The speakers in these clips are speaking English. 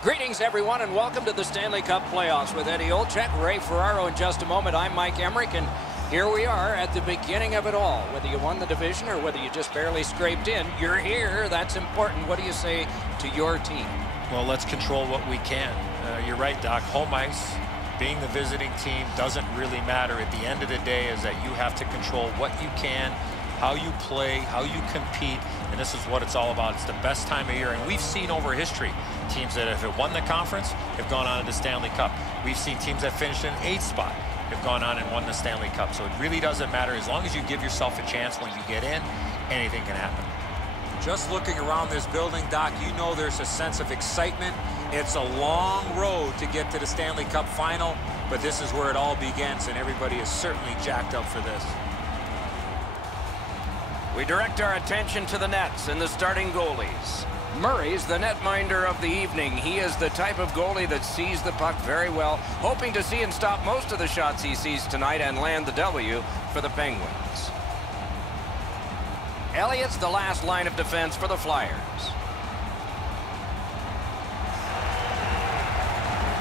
Greetings, everyone, and welcome to the Stanley Cup playoffs with Eddie Olczyk, Ray Ferraro in just a moment. I'm Mike Emmerich, and here we are at the beginning of it all. Whether you won the division or whether you just barely scraped in, you're here. That's important. What do you say to your team? Well, let's control what we can. You're right, Doc. Home ice, being the visiting team, doesn't really matter. At the end of the day is that you have to control what you can, how you play, how you compete, and this is what it's all about. It's the best time of year, and we've seen over history teams that have won the conference have gone on to the Stanley Cup. We've seen teams that finished in 8th spot have gone on and won the Stanley Cup. So it really doesn't matter. As long as you give yourself a chance when you get in, anything can happen. Just looking around this building, Doc, you know there's a sense of excitement. It's a long road to get to the Stanley Cup final, but this is where it all begins, and everybody is certainly jacked up for this. We direct our attention to the nets and the starting goalies. Murray's the netminder of the evening. He is the type of goalie that sees the puck very well, hoping to see and stop most of the shots he sees tonight and land the W for the Penguins. Elliott's the last line of defense for the Flyers.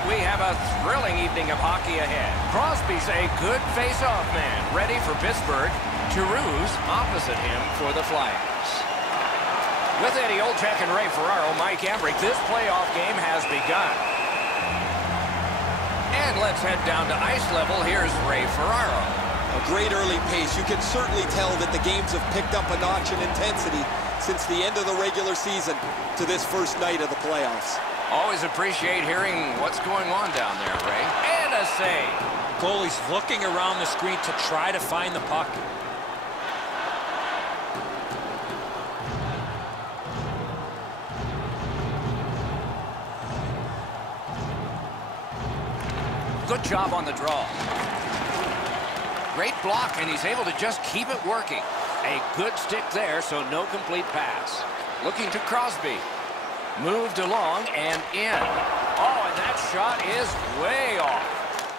We have a thrilling evening of hockey ahead. Crosby's a good face-off man, ready for Pittsburgh. Giroux's opposite him for the Flyers. With Eddie Olczyk and Ray Ferraro, Mike Emmerich, this playoff game has begun. And let's head down to ice level. Here's Ray Ferraro. A great early pace. You can certainly tell that the games have picked up a notch in intensity since the end of the regular season to this first night of the playoffs. Always appreciate hearing what's going on down there, Ray. And a save. Goalie's looking around the screen to try to find the puck. Good job on the draw. Great block, and he's able to just keep it working. A good stick there, so no complete pass. Looking to Crosby. Moved along and in. Oh, and that shot is way off.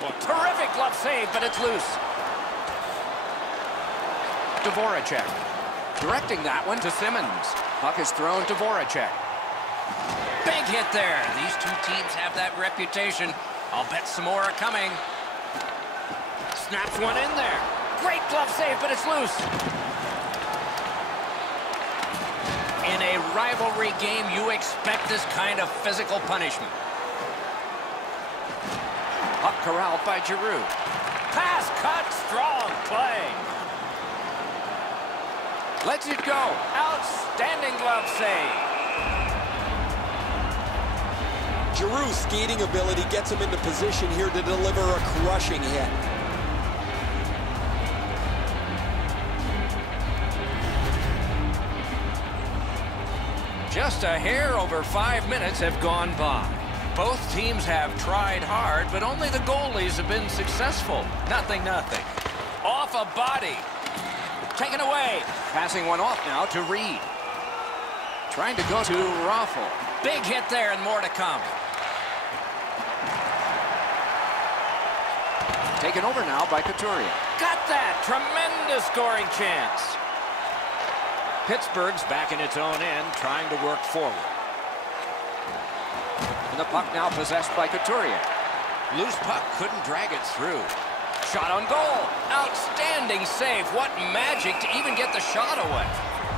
Well, terrific glove save, but it's loose. Dvorak. Directing that one to Simmons. Puck is thrown to Voracek. Big hit there. These two teams have that reputation. I'll bet some more are coming. Snaps one in there. Great glove save, but it's loose. In a rivalry game, you expect this kind of physical punishment. Puck corralled by Giroux. Pass cut, strong play. Lets it go. Outstanding glove save. Giroux's skating ability gets him into position here to deliver a crushing hit. Just a hair over 5 minutes have gone by. Both teams have tried hard, but only the goalies have been successful. Nothing. Off a body. Taken away. Passing one off now to Reed. Trying to go to Raffle. Big hit there and more to come. Taken over now by Couturier. Got that. Tremendous scoring chance. Pittsburgh's back in its own end, trying to work forward. And the puck now possessed by Couturier. Loose puck, couldn't drag it through. Shot on goal. Outstanding save. What magic to even get the shot away.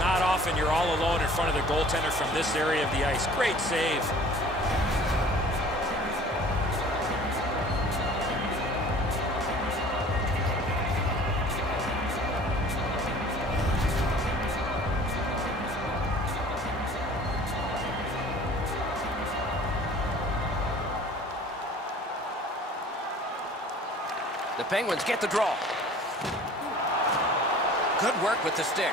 Not often you're all alone in front of the goaltender from this area of the ice. Great save. The Penguins get the draw. Good work with the stick.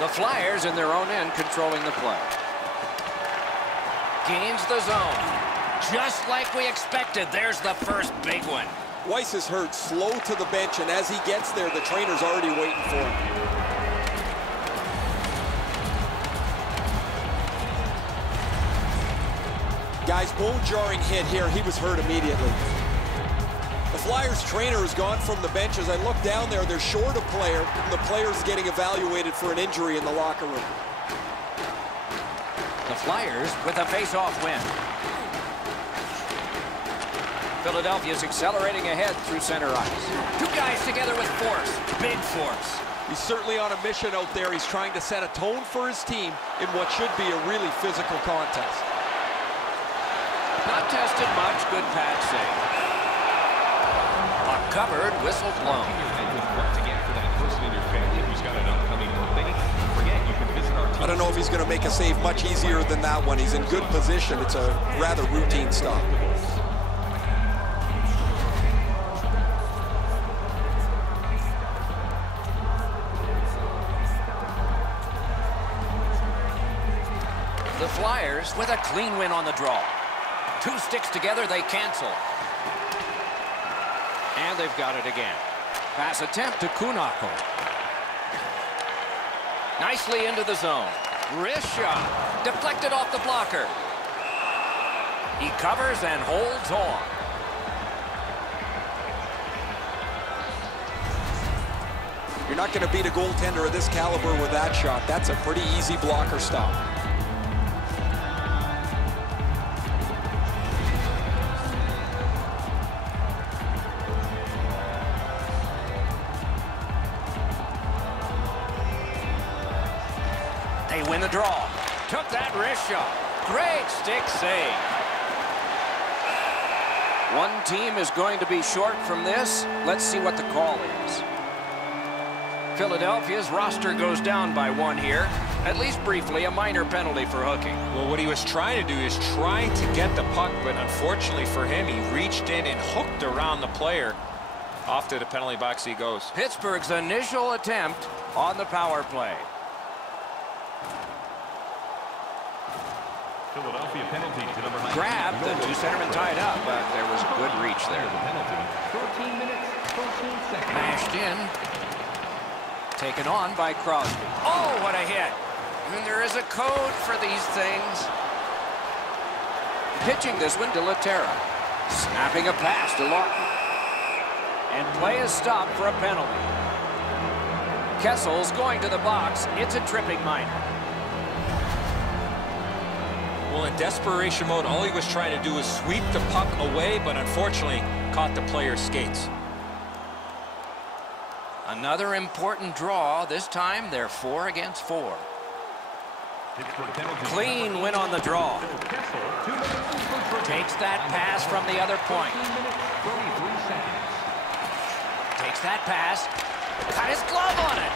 The Flyers in their own end controlling the play. Gains the zone. Just like we expected, there's the first big one. Weiss is hurt, slow to the bench, and as he gets there, the trainer's already waiting for him. Guys, bone-jarring hit here. He was hurt immediately. The Flyers trainer has gone from the bench. As I look down there, they're short a player, and the player's getting evaluated for an injury in the locker room. The Flyers with a face-off win. Philadelphia's accelerating ahead through center ice. Two guys together with force, big force. He's certainly on a mission out there. He's trying to set a tone for his team in what should be a really physical contest. Not tested much, good pad save. Puck covered, whistle blown. I don't know if he's going to make a save much easier than that one. He's in good position. It's a rather routine stop. The Flyers with a clean win on the draw. Two sticks together, they cancel. And they've got it again. Pass attempt to Kuhnhackl. Nicely into the zone. Wrist shot. Deflected off the blocker. He covers and holds on. You're not going to beat a goaltender of this caliber with that shot. That's a pretty easy blocker stop. They win the draw. Took that wrist shot. Great stick save. One team is going to be short from this. Let's see what the call is. Philadelphia's roster goes down by one here. At least briefly, a minor penalty for hooking. Well, what he was trying to do is trying to get the puck, but unfortunately for him, he reached in and hooked around the player. Off to the penalty box he goes. Pittsburgh's initial attempt on the power play. Philadelphia penalty to number 9. Grab, the two centermen tied up, but there was a good reach there. 14 minutes, 14 seconds. Mashed in. Taken on by Crosby. Oh, what a hit. And there is a code for these things. Pitching this one to Letang. Snapping a pass to Larkin. And play is stopped for a penalty. Kessel's going to the box. It's a tripping minor. Well, in desperation mode, all he was trying to do was sweep the puck away, but unfortunately caught the player's skates. Another important draw. This time they're 4 against 4. Clean win on the draw. Takes that pass from the other point. Takes that pass. Got his glove on it.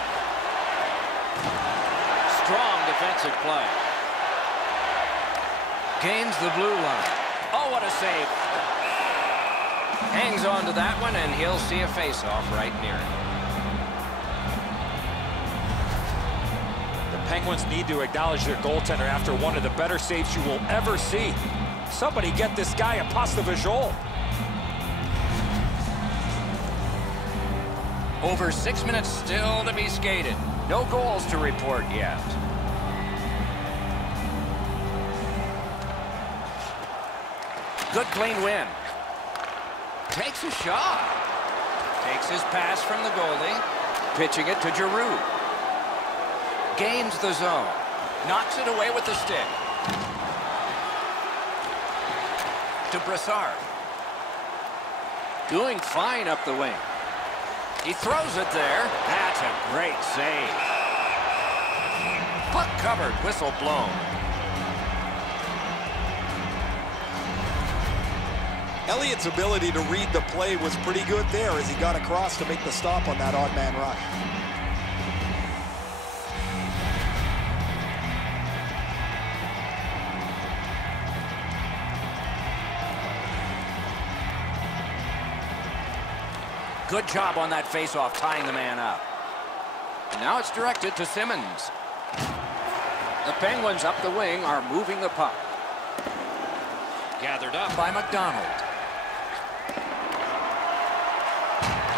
Strong defensive play. Gains the blue line. Oh, what a save. Hangs on to that one, and he'll see a face-off right near him. The Penguins need to acknowledge their goaltender after one of the better saves you will ever see. Somebody get this guy a pass de visual. Over 6 minutes still to be skated. No goals to report yet. Good clean win. Takes a shot. Takes his pass from the goalie. Pitching it to Giroux. Gains the zone. Knocks it away with the stick. To Brassard. Doing fine up the wing. He throws it there. That's a great save. Puck covered, whistle blown. Elliott's ability to read the play was pretty good there as he got across to make the stop on that odd man rush. Good job on that face-off, tying the man up. And now it's directed to Simmons. The Penguins up the wing are moving the puck. Gathered up by McDonald.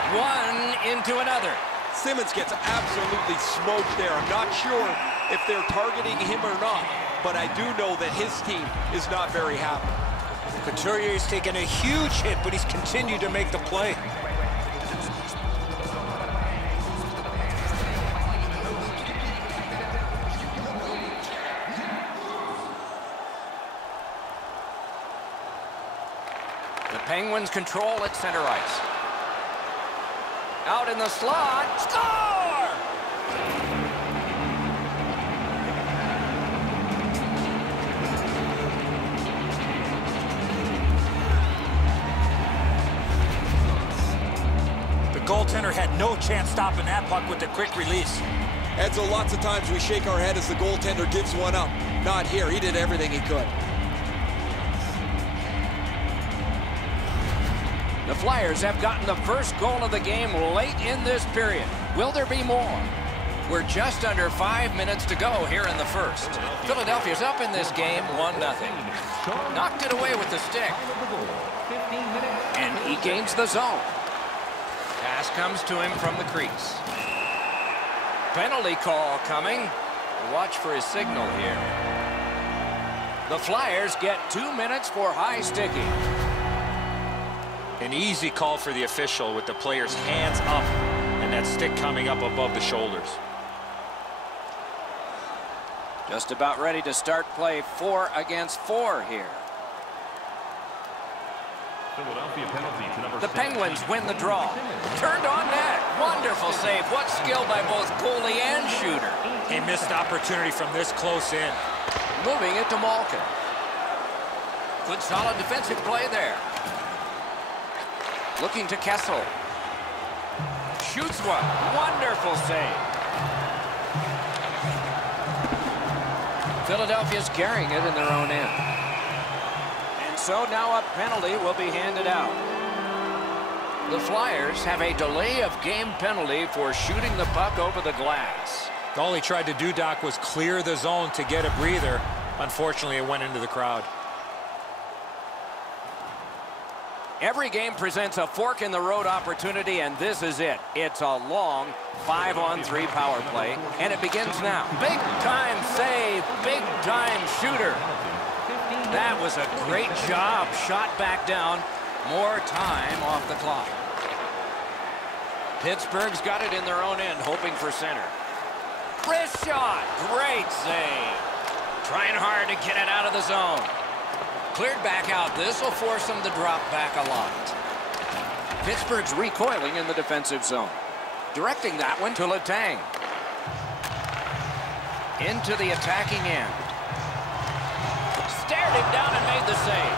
One into another. Simmons gets absolutely smoked there. I'm not sure if they're targeting him or not, but I do know that his team is not very happy. Couturier's taken a huge hit, but he's continued to make the play. The Penguins control at center ice. Out in the slot. Score! The goaltender had no chance stopping that puck with the quick release. Edzo, lots of times we shake our head as the goaltender gives one up. Not here. He did everything he could. The Flyers have gotten the first goal of the game late in this period. Will there be more? We're just under 5 minutes to go here in the first. Philadelphia's up in this game 1-0. Knocked it away with the stick. And he gains the zone. Pass comes to him from the crease. Penalty call coming. Watch for his signal here. The Flyers get 2 minutes for high sticking. An easy call for the official with the player's hands up and that stick coming up above the shoulders. Just about ready to start play 4 against 4 here. Philadelphia penalty to number The 6. Penguins win the draw. Turned on net. Wonderful save. What skill by both goalie and shooter. He missed opportunity from this close in. Moving it to Malkin. Good solid defensive play there. Looking to Kessel. Shoots one. Wonderful save. Philadelphia's carrying it in their own end. And so now a penalty will be handed out. The Flyers have a delay of game penalty for shooting the puck over the glass. All he tried to do, Doc, was clear the zone to get a breather. Unfortunately, it went into the crowd. Every game presents a fork-in-the-road opportunity, and this is it. It's a long 5-on-3 power play, and it begins now. Big-time save, big-time shooter. That was a great job. Shot back down. More time off the clock. Pittsburgh's got it in their own end, hoping for center. Wrist shot. Great save. Trying hard to get it out of the zone. Cleared back out. This will force them to drop back a lot. Pittsburgh's recoiling in the defensive zone. Directing that one to Letang. Into the attacking end. Stared him down and made the save.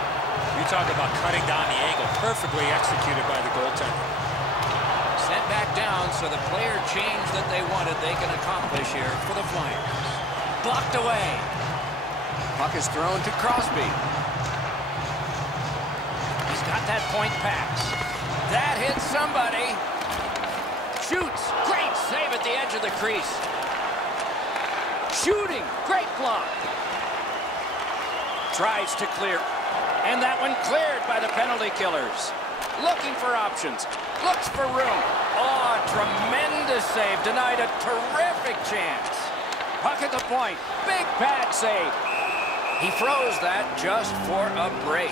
You talk about cutting down the angle. Perfectly executed by the goaltender. Sent back down, so the player change that they wanted they can accomplish here for the Flyers. Blocked away. Puck is thrown to Crosby. Got that point pass. That hits somebody. Shoots. Great save at the edge of the crease. Shooting. Great block. Tries to clear. And that one cleared by the penalty killers. Looking for options. Looks for room. Oh, tremendous save. Denied a terrific chance. Puck at the point. Big pad save. He froze that just for a break.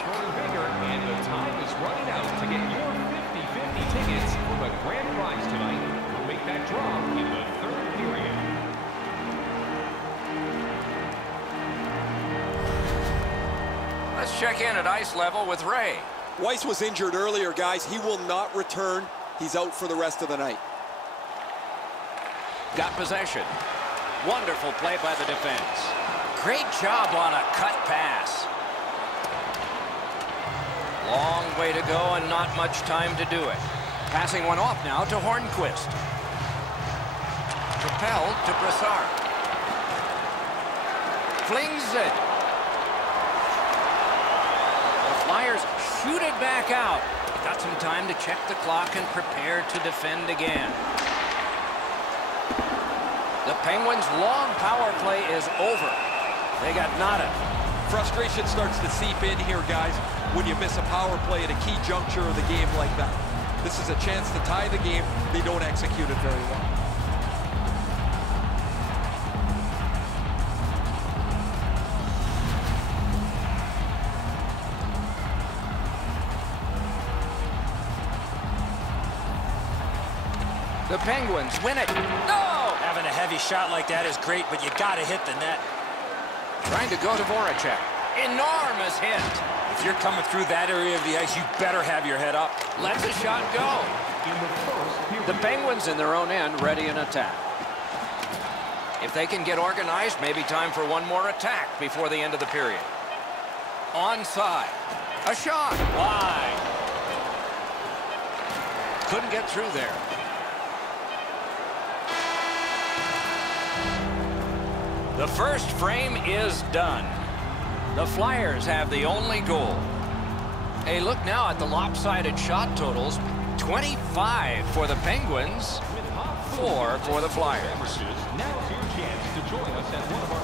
And the time is running out to get your 50-50 tickets for the grand prize tonight. We'll make that drop in the third period. Let's check in at ice level with Ray. Weiss was injured earlier, guys. He will not return. He's out for the rest of the night. Got possession. Wonderful play by the defense. Great job on a cut pass. Long way to go and not much time to do it. Passing one off now to Hornqvist. Propelled to Brassard. Flings it. The Flyers shoot it back out. Got some time to check the clock and prepare to defend again. The Penguins' long power play is over. They got nada. Frustration starts to seep in here, guys, when you miss a power play at a key juncture of the game like that. This is a chance to tie the game. They don't execute it very well. The Penguins win it. No! Having a heavy shot like that is great, but you got to hit the net. Trying to go to Voracek. Enormous hit. If you're coming through that area of the ice, you better have your head up. Lets the shot go. The Penguins in their own end, ready in attack. If they can get organized, maybe time for one more attack before the end of the period. Onside. A shot. Wide. Couldn't get through there. The first frame is done. The Flyers have the only goal. Hey, look now at the lopsided shot totals. 25 for the Penguins, 4 for the Flyers.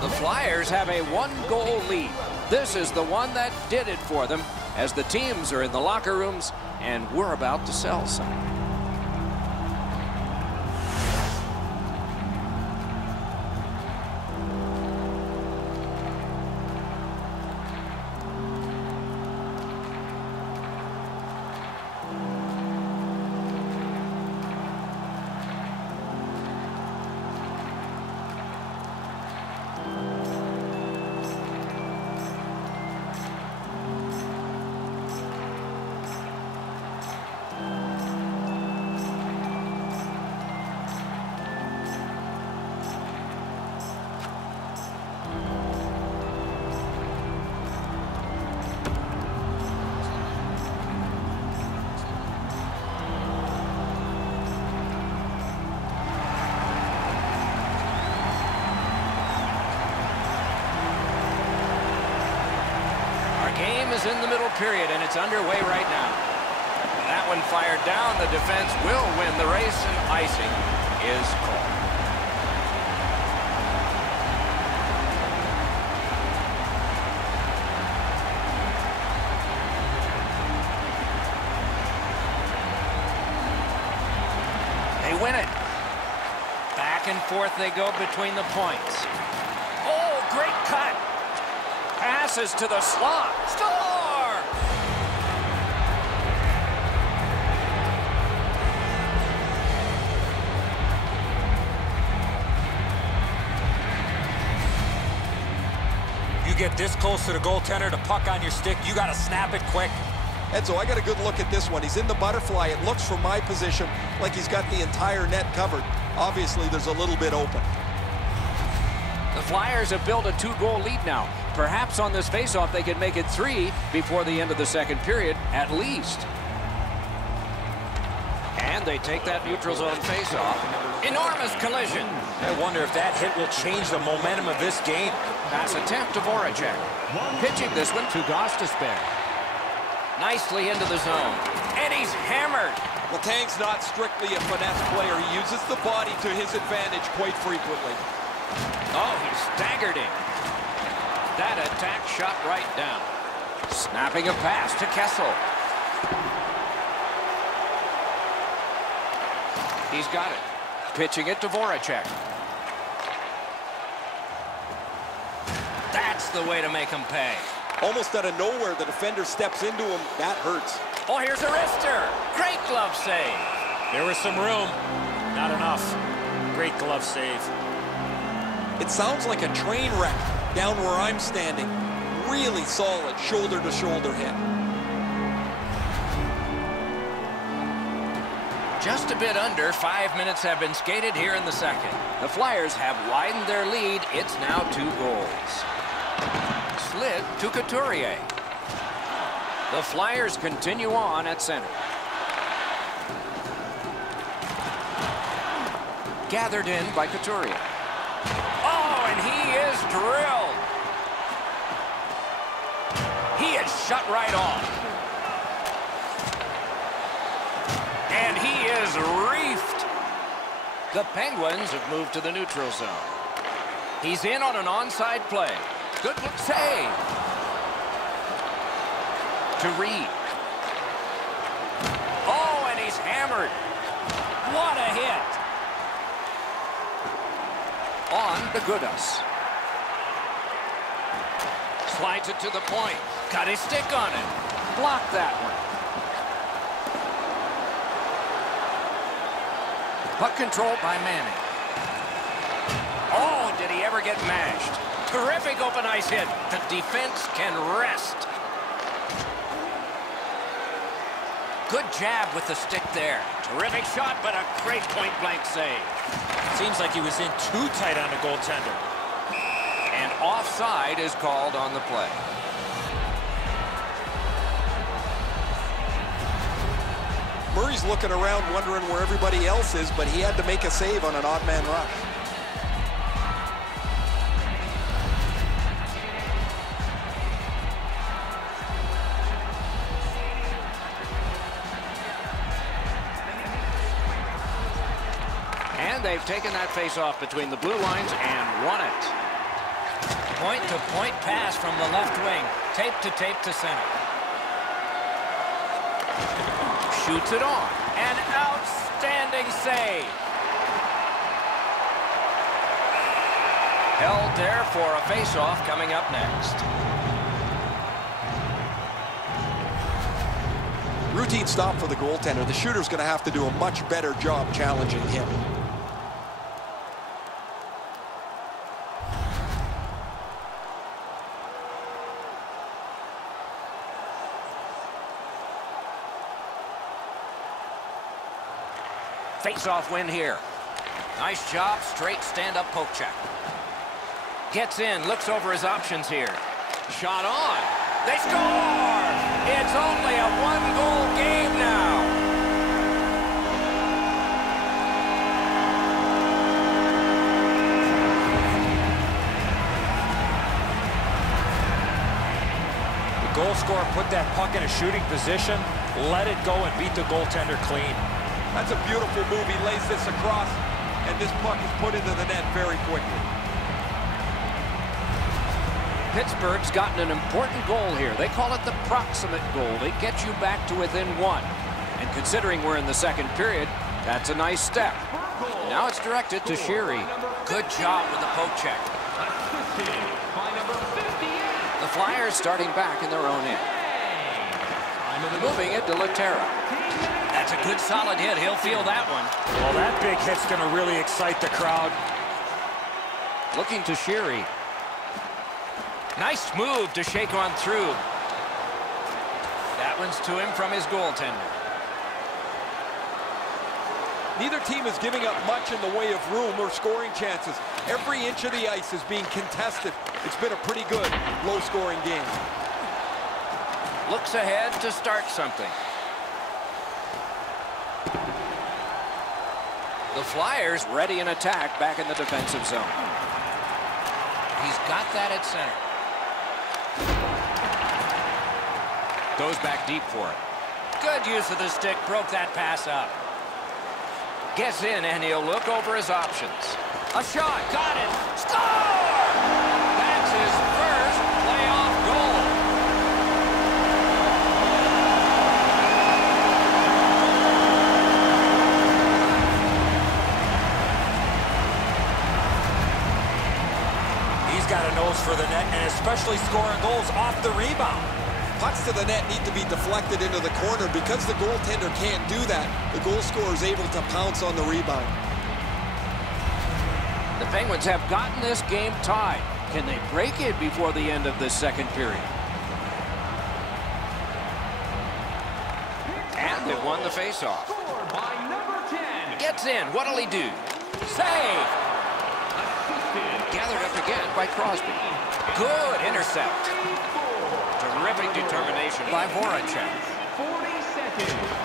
The Flyers have a one-goal lead. This is the one that did it for them as the teams are in the locker rooms and we're about to sell some. Is in the middle period, and it's underway right now. That one fired down. The defense will win the race, and icing is called. They win it. Back and forth they go between the points. Oh, great cut. Passes to the slot. Score! You get this close to the goaltender, the puck on your stick, you got to snap it quick. Edzo, I got a good look at this one. He's in the butterfly. It looks from my position like he's got the entire net covered. Obviously, there's a little bit open. The Flyers have built a 2-goal lead now. Perhaps on this faceoff they can make it 3 before the end of the second period, at least. And they take that neutral zone faceoff. Enormous collision. I wonder if that hit will change the momentum of this game. Pass attempt to Voracek. Pitching this one to Gostisbehere. Nicely into the zone. And he's hammered. Letang's not strictly a finesse player. He uses the body to his advantage quite frequently. Oh, he staggered him. That attack shot right down. Snapping a pass to Kessel. He's got it. Pitching it to Voracek. That's the way to make him pay. Almost out of nowhere, the defender steps into him. That hurts. Oh, here's a wrister. Great glove save. There was some room. Not enough. Great glove save. It sounds like a train wreck down where I'm standing. Really solid shoulder-to-shoulder hit. Just a bit under 5 minutes have been skated here in the second. The Flyers have widened their lead. It's now 2 goals. Slid to Couturier. The Flyers continue on at center. Gathered in by Couturier. Oh, and he is drilled. He is shut right off. And he is reefed. The Penguins have moved to the neutral zone. He's in on an onside play. Good look save. To Reed. Oh, and he's hammered. What a hit. On to Goodas. Slides it to the point. Got his stick on it. Blocked that one. Puck control by Manning. Oh, did he ever get mashed? Terrific open ice hit. The defense can rest. Good jab with the stick there. Terrific shot, but a great point-blank save. Seems like he was in too tight on the goaltender. And offside is called on the play. Murray's looking around wondering where everybody else is, but he had to make a save on an odd man rush. And they've taken that face-off between the blue lines and won it. Point-to-point pass from the left wing. Tape to center. Shoots it on. An outstanding save. Held there for a face-off coming up next. Routine stop for the goaltender. The shooter's going to have to do a much better job challenging him. Face-off win here. Nice job, straight stand-up poke check. Gets in, looks over his options here. Shot on. They score! It's only a one-goal game now. The goal scorer put that puck in a shooting position, let it go and beat the goaltender clean. That's a beautiful move. He lays this across, and this puck is put into the net very quickly. Pittsburgh's gotten an important goal here. They call it the proximate goal. They get you back to within one. And considering we're in the second period, that's a nice step. Now it's directed to Sheary. Good job with the poke check. The Flyers starting back in their own end. Moving it to Letang. That's a good solid hit. He'll feel that one. Well, that big hit's going to really excite the crowd. Looking to Sheary. Nice move to shake on through. That one's to him from his goaltender. Neither team is giving up much in the way of room or scoring chances. Every inch of the ice is being contested. It's been a pretty good, low-scoring game. Looks ahead to start something. The Flyers ready an attack back in the defensive zone. He's got that at center. Goes back deep for it. Good use of the stick. Broke that pass up. Gets in, and he'll look over his options. A shot. Got it. Score! That's his first playoff goal. He's got a nose for the net, and especially scoring goals off the rebound. Pucks to the net need to be deflected into the corner. Because the goaltender can't do that, the goal scorer is able to pounce on the rebound. The Penguins have gotten this game tied. Can they break it before the end of the second period? And they've won the faceoff. Gets in. What'll he do? Save! Gathered up again by Crosby. Good intercept. Terrific determination by Voracek.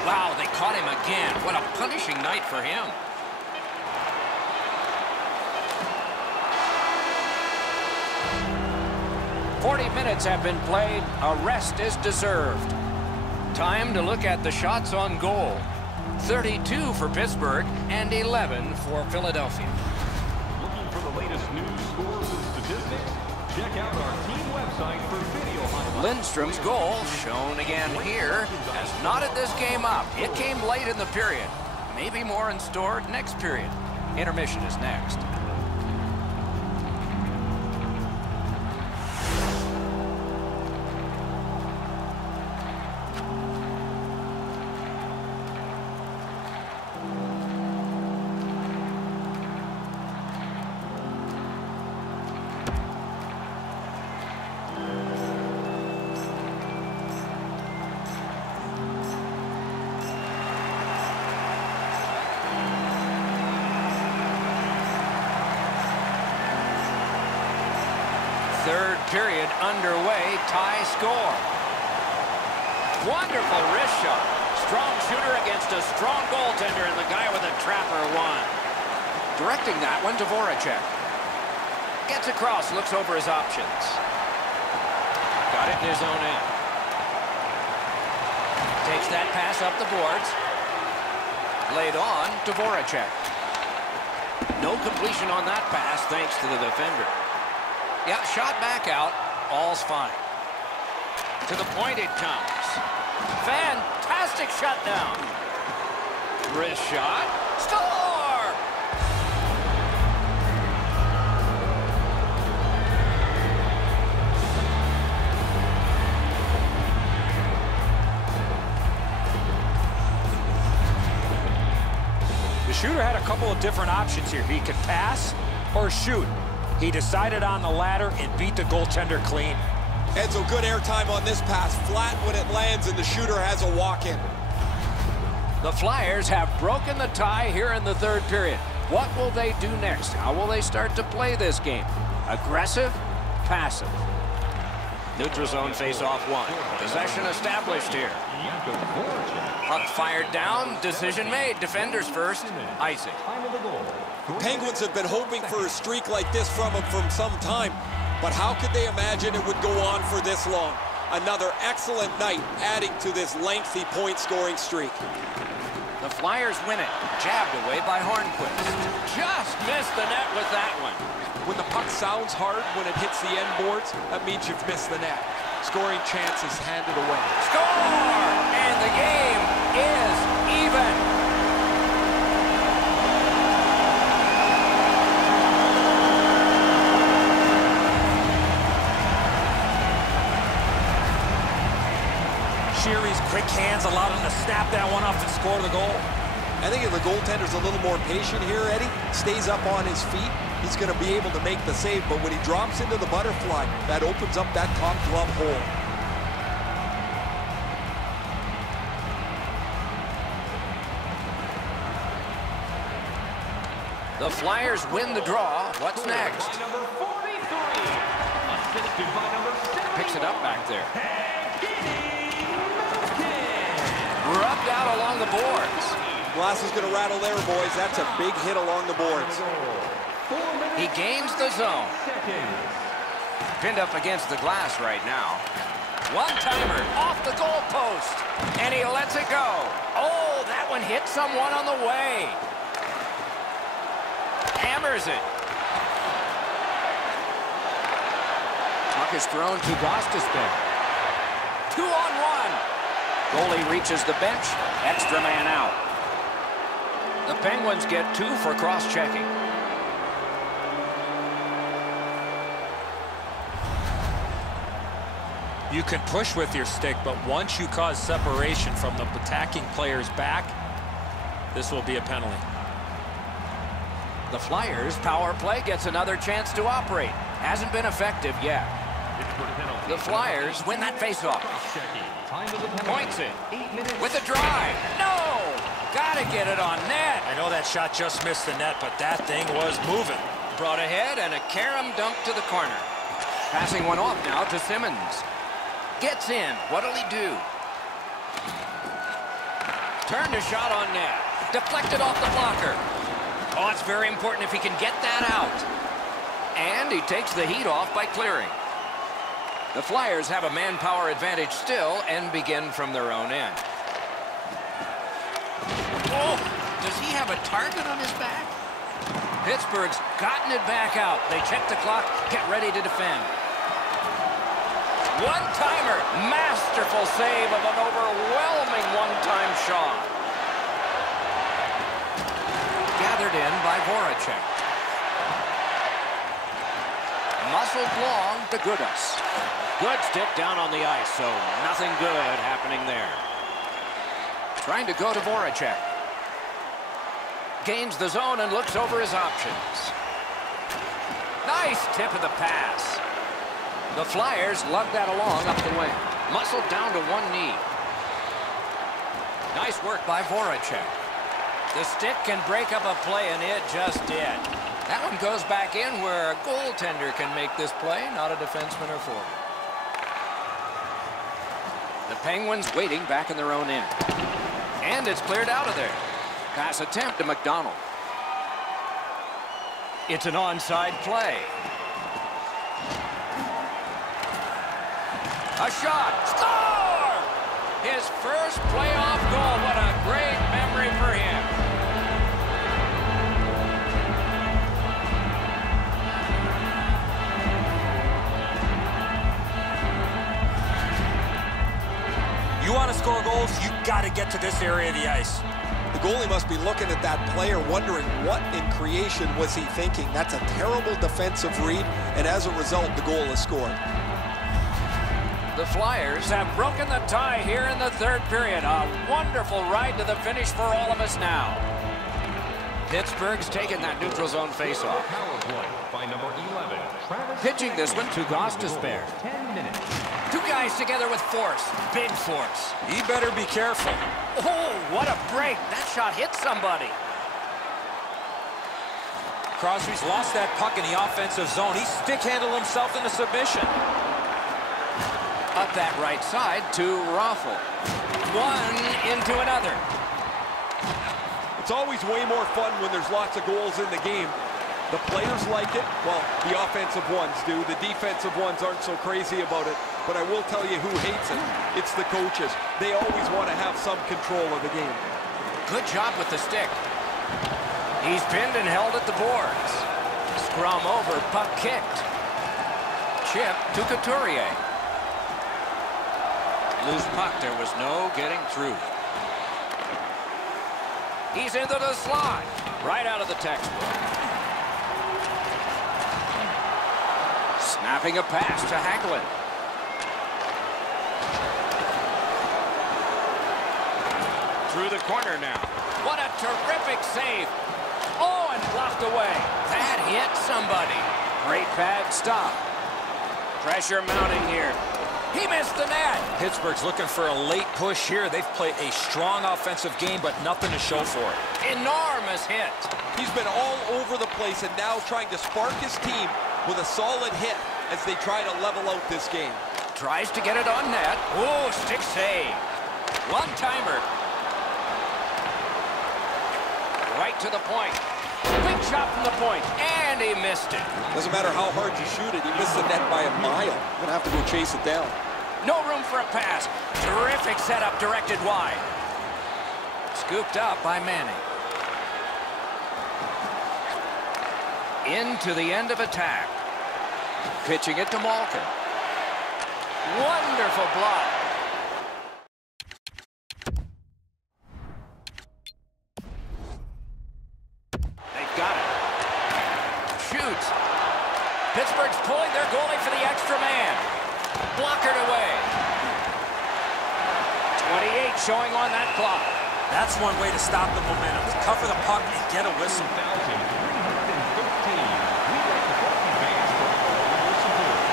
Wow, they caught him again. What a punishing night for him. "40 minutes have been played. A rest is deserved. Time to look at the shots on goal. 32 for Pittsburgh and 11 for Philadelphia. Looking for the latest news, scores, and statistics? Check out our team website for video highlights. Lindstrom's goal, shown again here, has knotted this game up. It came late in the period. Maybe more in store next period. Intermission is next. Third period underway, tie score. Wonderful wrist shot. Strong shooter against a strong goaltender, and the guy with a trapper won. Directing that one to Voracek. Gets across, looks over his options. Got it in his own end. Takes that pass up the boards. Laid on to Voracek. No completion on that pass thanks to the defender. Yeah, shot back out. All's fine. To the point it comes. Fantastic shutdown. Wrist shot. Score! The shooter had a couple of different options here. He could pass or shoot. He decided on the latter and beat the goaltender clean. Guentzel, good airtime on this pass. Flat when it lands, and the shooter has a walk-in. The Flyers have broken the tie here in the third period. What will they do next? How will they start to play this game? Aggressive? Passive? Neutral zone face-off one. Possession established here. Puck fired down. Decision made. Defenders first. Icing. Penguins have been hoping for a streak like this from him for some time, but how could they imagine it would go on for this long? Another excellent night adding to this lengthy point-scoring streak. The Flyers win it. Jabbed away by Hornqvist. Just missed the net with that one. When the puck sounds hard when it hits the end boards, that means you've missed the net. Scoring chances handed away. Score! And the game is even. Sheary's quick hands allowed him to snap that one up and score the goal. I think if the goaltender's a little more patient here, Eddie, stays up on his feet, he's going to be able to make the save. But when he drops into the butterfly, that opens up that top glove hole. The Flyers win the draw. What's next? Number 43, assisted by number 70. Picks it up back there. Rubbed out along the boards. Glass is going to rattle there, boys. That's a big hit along the boards. He gains the zone. Pinned up against the glass right now. One-timer off the goal post. And he lets it go. Oh, that one hit someone on the way. Hammers it. Puck is thrown to Gostisbehere. 2-on-1. Goalie reaches the bench. Extra man out. The Penguins get 2 for cross-checking. You can push with your stick, but once you cause separation from the attacking player's back, this will be a penalty. The Flyers' power play gets another chance to operate. Hasn't been effective yet. The Flyers win that faceoff. Points it with a drive. No! Gotta get it on net. I know that shot just missed the net, but that thing was moving. Brought ahead and a carom dump to the corner. Passing one off now to Simmons. Gets in. What'll he do? Turned a shot on net. Deflected off the blocker. Oh, it's very important if he can get that out. And he takes the heat off by clearing. The Flyers have a manpower advantage still and begin from their own end. Oh, does he have a target on his back? Pittsburgh's gotten it back out. They check the clock, get ready to defend. One-timer, masterful save of an overwhelming one-time shot. Gathered in by Voracek. Muscled long to Gudas. Good stick down on the ice, so nothing good happening there. Trying to go to Voracek. Gains the zone and looks over his options. Nice tip of the pass. The Flyers lug that along up the wing. Muscled down to one knee. Nice work by Voracek. The stick can break up a play, and it just did. That one goes back in where a goaltender can make this play, not a defenseman or forward. The Penguins waiting back in their own end. And it's cleared out of there. Pass attempt to McDonald. It's an onside play. A shot. Score! His first playoff goal. What a great memory for him. You want to score goals, you got to get to this area of the ice. The goalie must be looking at that player wondering what in creation was he thinking. That's a terrible defensive read, and as a result, the goal is scored. The Flyers have broken the tie here in the third period. A wonderful ride to the finish for all of us now. Pittsburgh's taken that neutral zone faceoff. Power play by number 11. Pitching this one to Gostisbehere. 10 minutes. Two guys together with force. Big force. He better be careful. Oh, what a break. That shot hit somebody. Crosby's lost that puck in the offensive zone. He stick-handled himself into submission. Up that right side to Raffl. One into another. It's always way more fun when there's lots of goals in the game. The players like it. Well, the offensive ones do. The defensive ones aren't so crazy about it. But I will tell you who hates it. It's the coaches. They always want to have some control of the game. Good job with the stick. He's pinned and held at the boards. Scrum over, puck kicked. Chip to Couturier. Loose puck, there was no getting through. He's into the slot. Right out of the textbook. Snapping a pass to Hagelin. Through the corner now. What a terrific save. Oh, and blocked away. That hit somebody. Great pad stop. Pressure mounting here. He missed the net. Pittsburgh's looking for a late push here. They've played a strong offensive game, but nothing to show for it. Enormous hit. He's been all over the place and now trying to spark his team with a solid hit as they try to level out this game. Tries to get it on net. Oh, stick save. One-timer. Right to the point. Big shot from the point, and he missed it. Doesn't matter how hard you shoot it, he missed the net by a mile. You're gonna have to go chase it down. No room for a pass. Terrific setup directed wide. Scooped up by Manning. Into the end of attack. Pitching it to Malkin. Wonderful block. Got it. Shoots. Pittsburgh's pulling their goalie for the extra man. Blockered away. 28 showing on that clock. That's one way to stop the momentum. Cover the puck and get a whistle. 2,313. We'd like to thank you fans for all your support.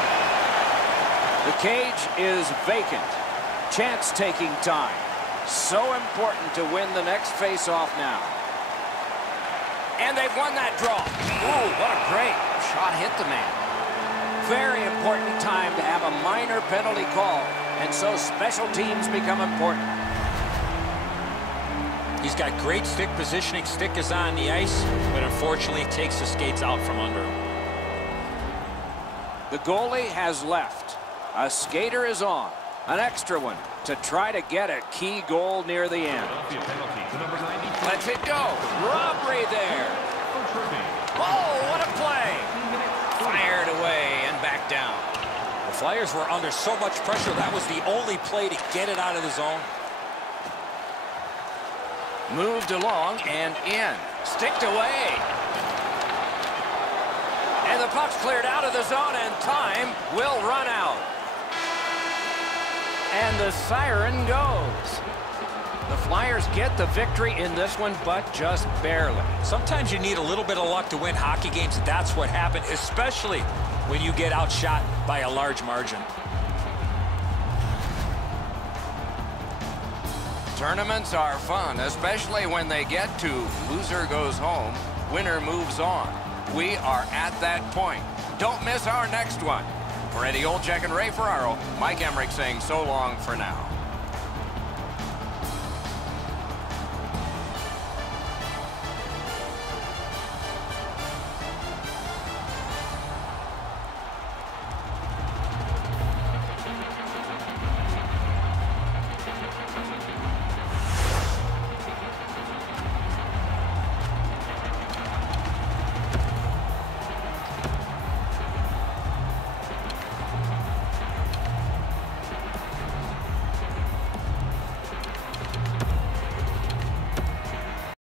The cage is vacant. Chance-taking time. So important to win the next face-off now. And they've won that draw. Ooh, what a great shot hit the man. Very important time to have a minor penalty call. And so special teams become important. He's got great stick positioning. Stick is on the ice, but unfortunately takes the skates out from under him. The goalie has left. A skater is on. An extra one to try to get a key goal near the end. Penalty to number 93. Let's it go. Robbery there. Oh, what a play. Fired away and back down. The Flyers were under so much pressure. That was the only play to get it out of the zone. Moved along and in. Sticked away. And the puck's cleared out of the zone, and time will run out. And the siren goes. The Flyers get the victory in this one, but just barely. Sometimes you need a little bit of luck to win hockey games. That's what happened, especially when you get outshot by a large margin. Tournaments are fun, especially when they get to loser goes home, winner moves on. We are at that point. Don't miss our next one. For Eddie Olczyk and Ray Ferraro, Mike Emmerich saying so long for now.